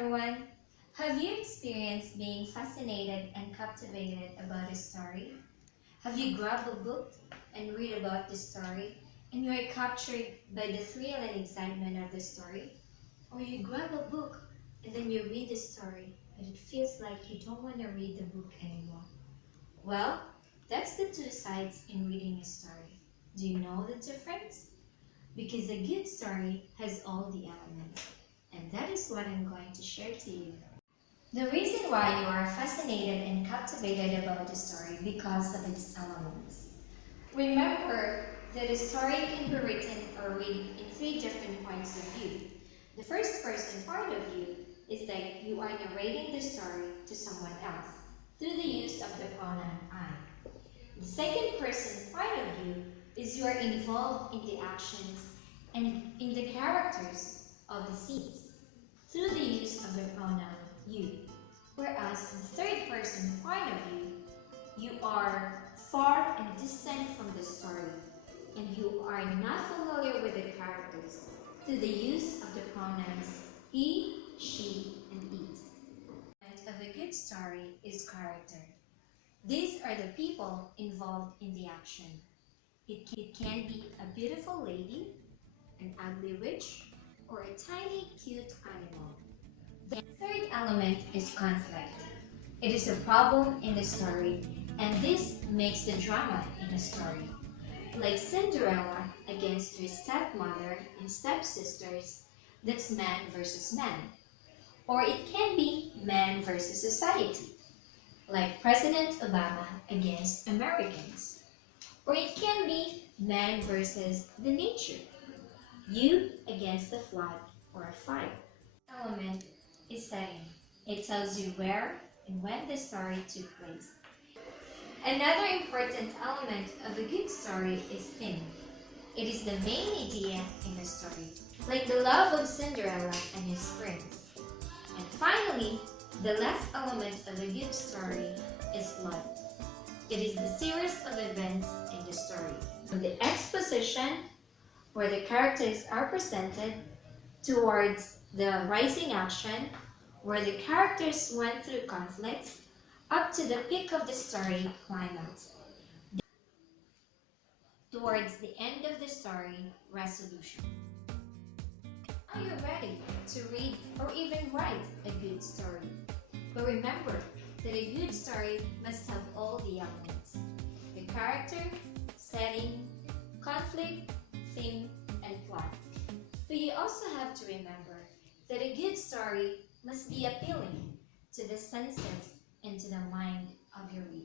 everyone! Have you experienced being fascinated and captivated about a story? Have you grabbed a book and read about the story and you are captured by the thrill and excitement of the story? Or you grab a book and then you read the story but it feels like you don't want to read the book anymore? Well, that's the two sides in reading a story. Do you know the difference? Because a good story has all the elements. And that is what I'm going to share to you. The reason why you are fascinated and captivated about the story because of its elements. Remember that a story can be written or read in three different points of view. The first person point of view is that you are narrating the story to someone else through the use of the pronoun I. The second person point of view is you are involved in the actions and in the characters of the scenes through the use of the pronoun you. Whereas the third person point of view, you are far and distant from the story and you are not familiar with the characters through the use of the pronouns he, she, and it. The point of a good story is character. These are the people involved in the action. It can be a beautiful lady, an ugly witch, or a tiny cute animal. The third element is conflict. It is a problem in the story, and this makes the drama in a story. Like Cinderella against her stepmother and stepsisters, that's man versus man. Or it can be man versus society, like President Obama against Americans. Or it can be man versus the nature, you against the flood or a fire. Element is setting. It tells you where and when the story took place. Another important element of a good story is theme. It is the main idea in a story, like the love of Cinderella and his prince. And finally, the last element of a good story is plot. It is the series of events in the story. From the exposition, where the characters are presented, towards the rising action, where the characters went through conflicts, up to the peak of the story climax, towards the end of the story resolution. Are you ready to read or even write a good story? But remember that a good story must have all the elements: the character, setting, conflict, theme, and plot. But you also have to remember that a good story must be appealing to the senses and to the mind of your reader.